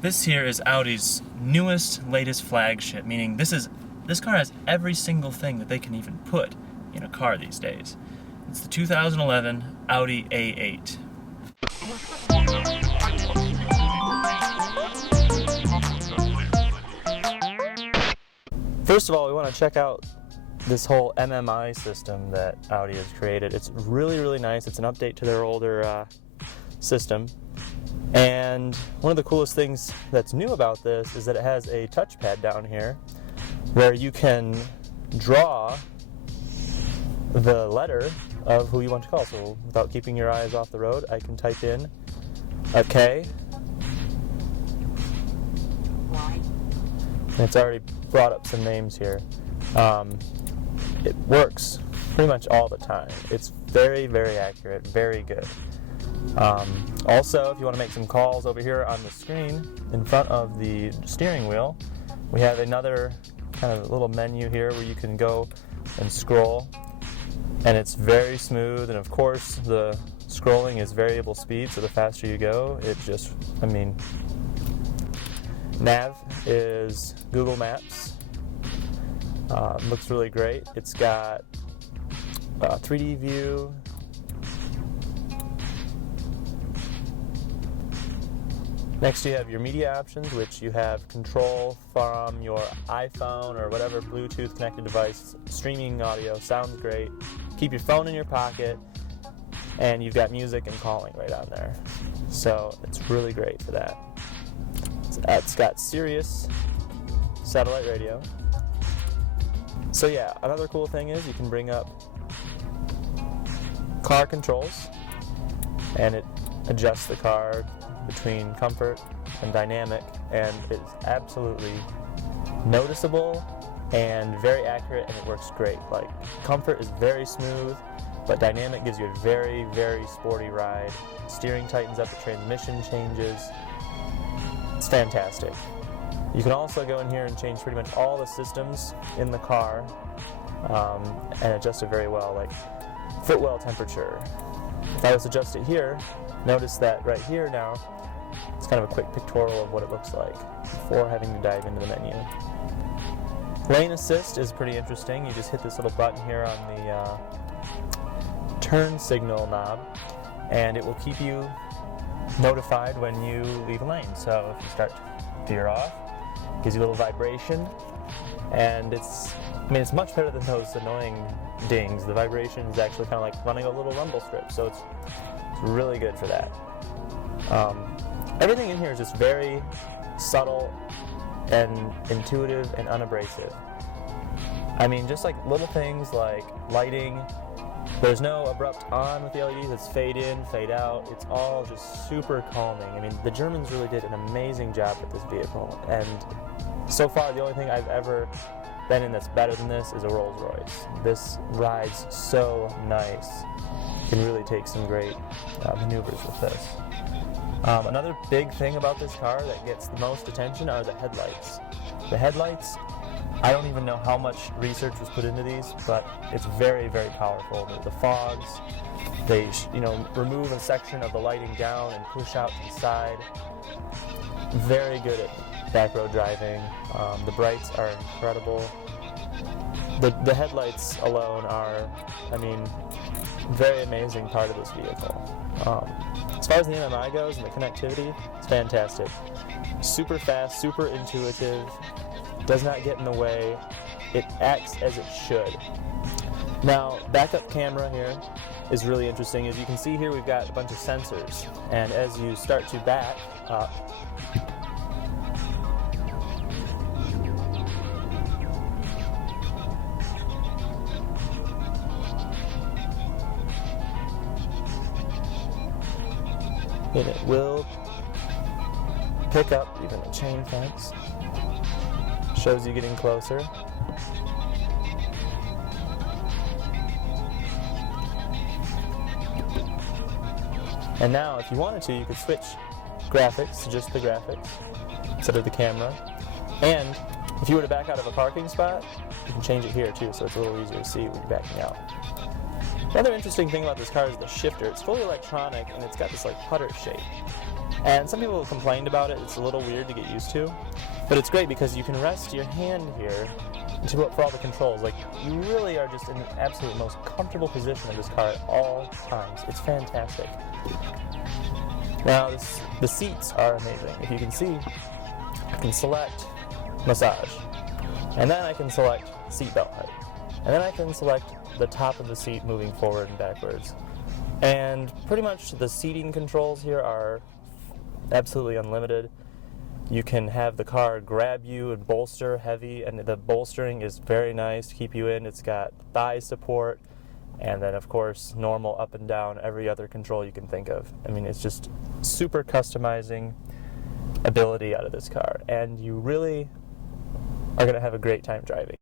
This here is Audi's newest, latest flagship, meaning this car has every single thing that they can even put in a car these days. It's the 2011 Audi A8. First of all, we want to check out this whole MMI system that Audi has created. It's really, really nice. It's an update to their older system. And one of the coolest things that's new about this is that it has a touchpad down here where you can draw the letter of who you want to call. So without keeping your eyes off the road, I can type in a K. And it's already brought up some names here. It works pretty much all the time. It's very, very accurate, very good. Also, if you want to make some calls over here on the screen in front of the steering wheel, we have another kind of little menu here where you can go and scroll, and it's very smooth, and of course the scrolling is variable speed, so the faster you go, it just, nav is Google Maps. Looks really great. It's got 3D view. Next you have your media options, which you have control from your iPhone or whatever Bluetooth connected device. Streaming audio sounds great. Keep your phone in your pocket, and you've got music and calling right on there. So it's really great for that. It's got Sirius satellite radio. So yeah, another cool thing is you can bring up car controls, and it adjusts the car between comfort and dynamic, and it's absolutely noticeable and very accurate, and it works great. Like, comfort is very smooth, but dynamic gives you a very, very sporty ride. Steering tightens up, the transmission changes. It's fantastic. You can also go in here and change pretty much all the systems in the car and adjust it very well, like footwell temperature. If I was to adjust it here, notice that right here now, it's kind of a quick pictorial of what it looks like before having to dive into the menu. Lane assist is pretty interesting. You just hit this little button here on the turn signal knob, and it will keep you notified when you leave a lane. So if you start to veer off, it gives you a little vibration, and it's much better than those annoying dings. The vibration is actually kind of like running a little rumble strip, so it's really good for that. Everything in here is just very subtle and intuitive and unabrasive. Just like little things like lighting. There's no abrupt on with the LEDs, it's fade in, fade out. It's all just super calming. The Germans really did an amazing job with this vehicle, and so far the only thing I've ever been in that's better than this is a Rolls Royce. This rides so nice. You can really take some great maneuvers with this. Another big thing about this car that gets the most attention are the headlights. The headlights, I don't even know how much research was put into these, but it's very, very powerful. The fogs, they remove a section of the lighting down and push out to the side. Very good at back road driving. The brights are incredible. The headlights alone are, very amazing part of this vehicle. As far as the MMI goes and the connectivity, it's fantastic. Super fast, super intuitive, does not get in the way. It acts as it should. Now, backup camera here is really interesting. As you can see here, we've got a bunch of sensors, and as you start to back up, and it will pick up even a chain fence. Shows you getting closer. And now, if you wanted to, you could switch graphics to just the graphics instead of the camera. And if you were to back out of a parking spot, you can change it here too, so it's a little easier to see when you're backing out. Another interesting thing about this car is the shifter. It's fully electronic, and it's got this like putter shape. And some people complained about it. It's a little weird to get used to, but it's great because you can rest your hand here for all the controls. Like, you really are just in the absolute most comfortable position of this car at all times. It's fantastic. Now, the seats are amazing. If you can see, I can select massage, and then I can select seatbelt height, and then I can select the top of the seat moving forward and backwards. And pretty much the seating controls here are absolutely unlimited. You can have the car grab you and bolster heavy, and the bolstering is very nice to keep you in. It's got thigh support, and then of course normal up and down, every other control you can think of. I mean, it's just super customizing ability out of this car, and you really are going to have a great time driving.